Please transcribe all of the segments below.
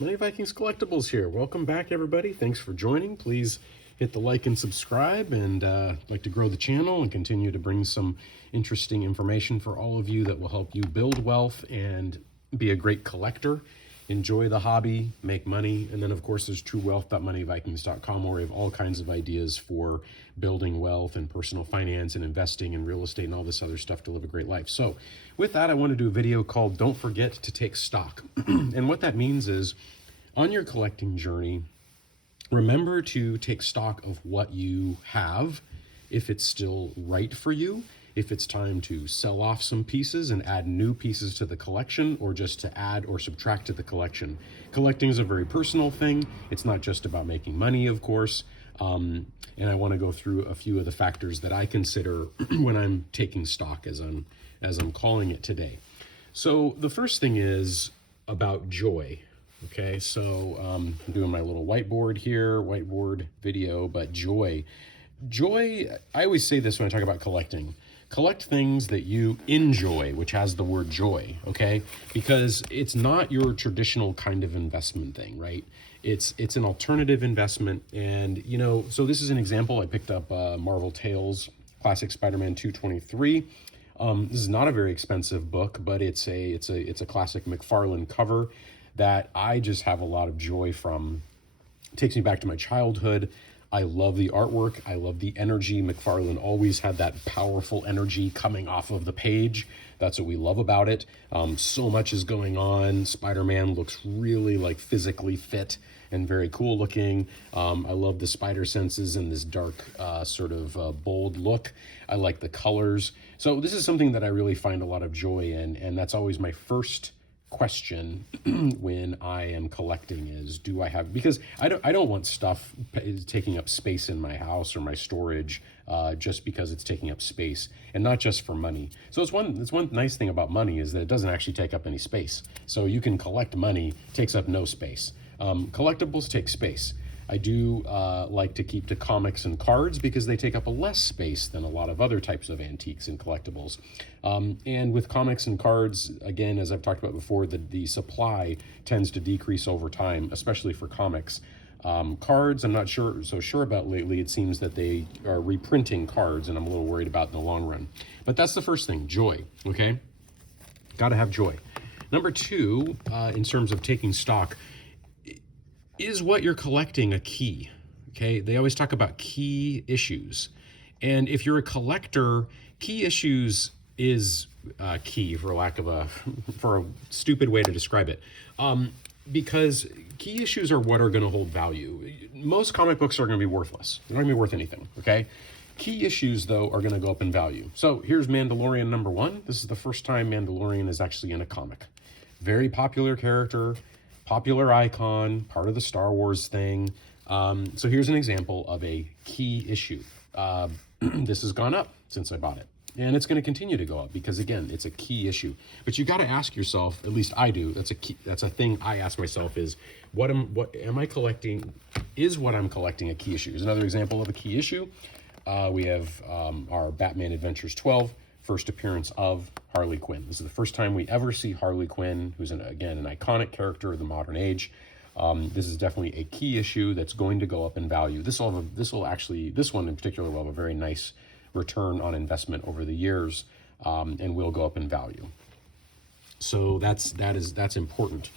Money Vikings Collectibles here. Welcome back, everybody. Thanks for joining. Please hit the like and subscribe, and like to grow the channel and continue to bring some interesting information for all of you that will help you build wealth and be a great collector. Enjoy the hobby, make money, and then of course there's truewealth.moneyvikings.com, where we have all kinds of ideas for building wealth and personal finance and investing in real estate and all this other stuff to live a great life. So with that, I want to do a video called Don't Forget to Take Stock. And what that means is, on your collecting journey, remember to take stock of what you have, if it's still right for you, if it's time to sell off some pieces and add new pieces to the collection, or just to add or subtract to the collection. Collecting is a very personal thing. It's not just about making money, of course. And I want to go through a few of the factors that I consider when I'm taking stock, as I'm calling it today. So the first thing is about joy. Okay, so I'm doing my little whiteboard here, whiteboard video, but joy. Joy, I always say this when I talk about collecting. Collect things that you enjoy, which has the word joy, okay? Because it's not your traditional kind of investment thing, right? It's an alternative investment. And, you know, so this is an example. I picked up Marvel Tales Classic Spider-Man 223. This is not a very expensive book, but it's a classic McFarlane cover that I just have a lot of joy from. It takes me back to my childhood. I love the artwork. I love the energy. McFarlane always had that powerful energy coming off of the page. That's what we love about it. So much is going on. Spider-Man looks really like physically fit and very cool looking. I love the spider senses and this dark sort of bold look. I like the colors. So this is something that I really find a lot of joy in, and that's always my first question when I am collecting is, do I have, because I don't want stuff taking up space in my house or my storage just because it's taking up space, and not just for money. So it's one nice thing about money is that it doesn't actually take up any space. So you can collect money, takes up no space. Collectibles take space. I do like to keep to comics and cards because they take up a less space than a lot of other types of antiques and collectibles. And with comics and cards, again, as I've talked about before, the supply tends to decrease over time, especially for comics. Cards, I'm not so sure about lately. It seems that they are reprinting cards, and I'm a little worried about in the long run. But that's the first thing, joy, okay? Got to have joy. Number two, in terms of taking stock, is what you're collecting a key? Okay, they always talk about key issues. And if you're a collector, key issues is key, for lack of for a stupid way to describe it. Because key issues are what are going to hold value. Most comic books are going to be worthless. They're not going to be worth anything, okay? Key issues, though, are going to go up in value. So here's Mandalorian #1. This is the first time Mandalorian is actually in a comic. Very popular character, popular icon, part of the Star Wars thing. So here's an example of a key issue. This has gone up since I bought it, and it's going to continue to go up because, again, it's a key issue. But you got to ask yourself, at least I do, that's a thing I ask myself, is what am I collecting? Is what I'm collecting a key issue? Is another example of a key issue. We have our Batman Adventures 12. First appearance of Harley Quinn. This is the first time we ever see Harley Quinn, who's again an iconic character of the modern age. This is definitely a key issue that's going to go up in value. This one in particular will have a very nice return on investment over the years, and will go up in value. So that's important.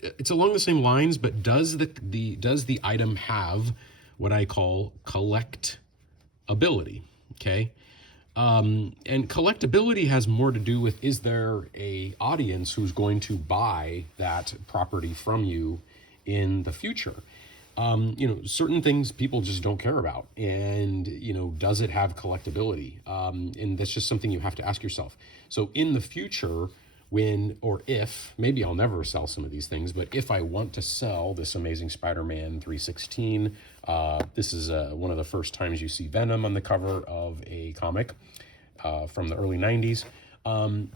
It's along the same lines, but does the item have what I call collectability? Okay. And collectability has more to do with, is there a audience who's going to buy that property from you in the future? Certain things people just don't care about, and does it have collectability? And that's just something you have to ask yourself. So in the future, when or if, maybe I'll never sell some of these things, but if I want to sell this Amazing Spider-Man 316, this is one of the first times you see Venom on the cover of a comic from the early 90s.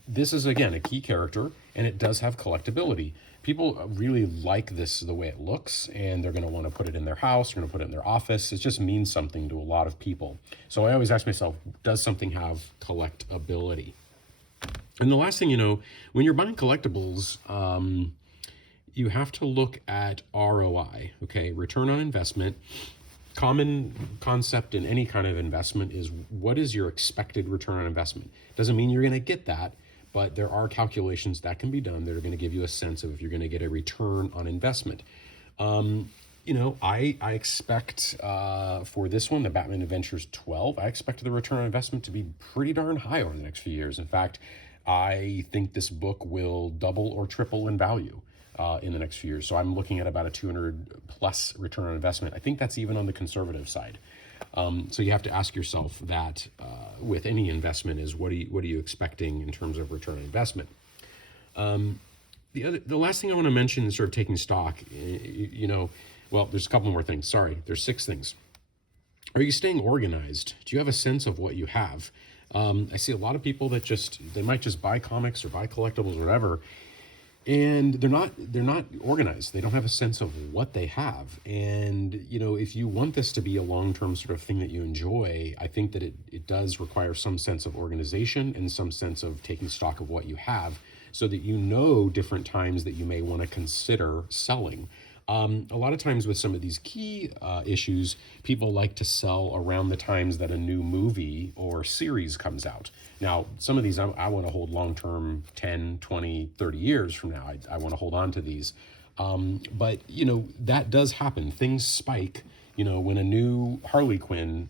This is, again, a key character, and it does have collectability. People really like this, the way it looks, and they're going to want to put it in their house, they're going to put it in their office. It just means something to a lot of people. So I always ask myself, does something have collectability? And the last thing, when you're buying collectibles, you have to look at ROI, okay? Return on investment. Common concept in any kind of investment is, what is your expected return on investment? Doesn't mean you're going to get that, but there are calculations that can be done that are going to give you a sense of if you're going to get a return on investment. I expect for this one, the Batman Adventures 12, I expect the return on investment to be pretty darn high over the next few years. In fact, I think this book will double or triple in value in the next few years. So I'm looking at about a 200 plus return on investment. I think that's even on the conservative side. So you have to ask yourself that with any investment is, what are you expecting in terms of return on investment? The last thing I want to mention is sort of taking stock. Well, there's a couple more things. Sorry, there's 6 things. Are you staying organized? Do you have a sense of what you have? I see a lot of people that they might just buy comics or buy collectibles or whatever, and they're not organized. They don't have a sense of what they have. And if you want this to be a long-term sort of thing that you enjoy, I think that it does require some sense of organization and some sense of taking stock of what you have, so that different times that you may want to consider selling. A lot of times with some of these key issues, people like to sell around the times that a new movie or series comes out. Now, some of these I want to hold long-term, 10, 20, 30 years from now. I want to hold on to these. But that does happen. Things spike. When a new Harley Quinn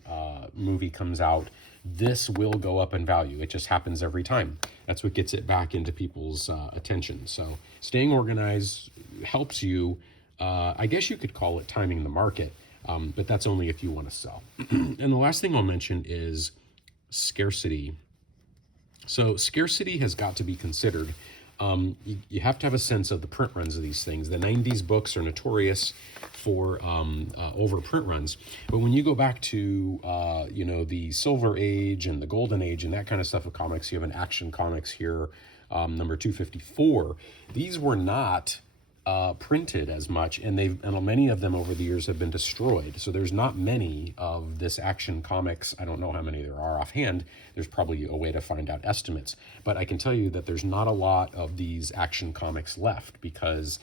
movie comes out, this will go up in value. It just happens every time. That's what gets it back into people's attention. So staying organized helps you. I guess you could call it timing the market, but that's only if you want to sell. And the last thing I'll mention is scarcity. So scarcity has got to be considered. You have to have a sense of the print runs of these things. The 90s books are notorious for over print runs. But when you go back to, the Silver Age and the Golden Age and that kind of stuff of comics, you have an Action Comics here, number 254. These were not printed as much, and many of them over the years have been destroyed. So there's not many of this Action Comics. I don't know how many there are offhand. There's probably a way to find out estimates, but I can tell you that there's not a lot of these Action Comics left because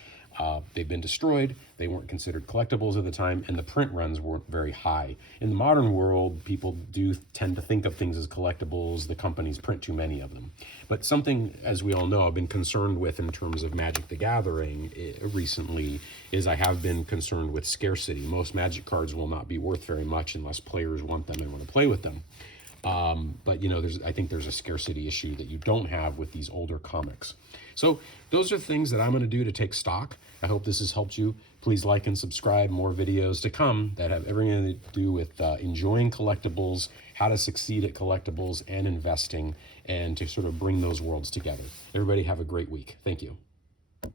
they've been destroyed. They weren't considered collectibles at the time, and the print runs weren't very high. In the modern world, people do tend to think of things as collectibles. The companies print too many of them. But something, as we all know, I've been concerned with in terms of Magic the Gathering recently is I have been concerned with scarcity. Most Magic cards will not be worth very much unless players want them and want to play with them. But I think there's a scarcity issue that you don't have with these older comics. So those are things that I'm going to do to take stock. I hope this has helped you. Please like and subscribe. More videos to come that have everything to do with enjoying collectibles, how to succeed at collectibles and investing, and to sort of bring those worlds together. Everybody have a great week. Thank you.